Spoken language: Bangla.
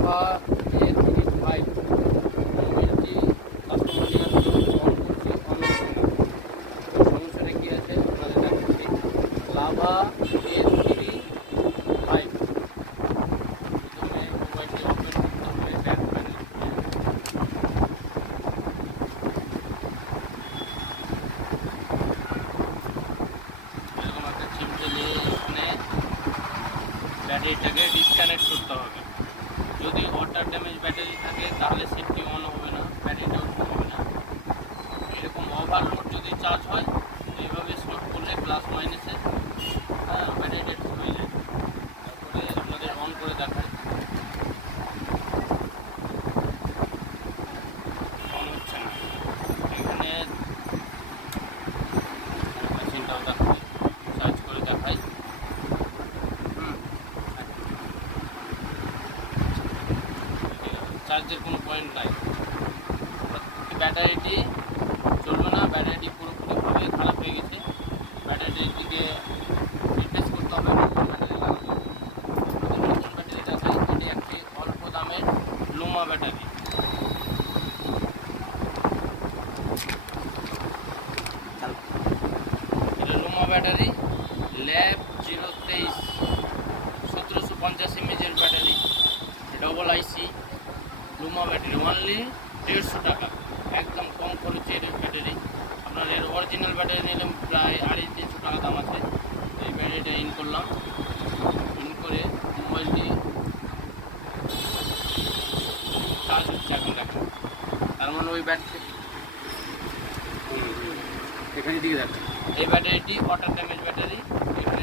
লাভা A35 মোবাইলটি কাস্টমার জিজ্ঞাসা করছে অন করছি অন হচ্ছে না। সমস্যাটা কী আছে আপনাদের দেখাচ্ছি। লাভা A35 প্রথমে মোবাইলটি ওপেন করতে হবে ব্যাক প্যানেল এরকম একটা চিমটে নিয়ে এখানে ব্যাটারিটাকে ডিসকানেক্ট করতে হবে। যদি ওয়াটার ড্যামেজ ব্যাটারি থাকে তাহলে সেফটি অন হবে না, ব্যাটারিটা ওরকম হবে না। এরকম ওভারলোড যদি চার্জ হয় এইভাবে শর্ট করলে প্লাস মাইনাসে ব্যাটারিটা ঠিক হয়ে যায়। তারপরে আপনাদের অন করে দেখায়, অন হচ্ছে না। এখানে মেশিনটাও দেখায়, চার্জ করে দেখায়। চার্জের কোনো পয়েন্ট নাই, ব্যাটারিটি চলবে না, ব্যাটারিটি পুরোপুরিভাবে খারাপ হয়ে গেছে। ব্যাটারিটিকে রিপ্লেস করতে হবে, নতুন ব্যাটারি লাগাতে হবে। নতুন ব্যাটারি দেখাই, এটি একটি অল্প দামের লুমা ব্যাটারি। এটা Luma battery lab 023 1750 mAh battery, double IC Luma battery, only 150 টাকা, একদম কম খরচের ব্যাটারি। আপনার এর অরিজিনাল ব্যাটারি নিলে প্রায় 250-300 টাকা দাম আছে। এই ব্যাটারিটা ইন করলাম, ইন করে মোবাইলটি চার্জ হচ্ছে এখন দেখেন। তার মানে ওই ব্যাটারি এখানে দিকে যাচ্ছে। এই ব্যাটারিটি ওয়াটার ড্যামেজ ব্যাটারি, এখানে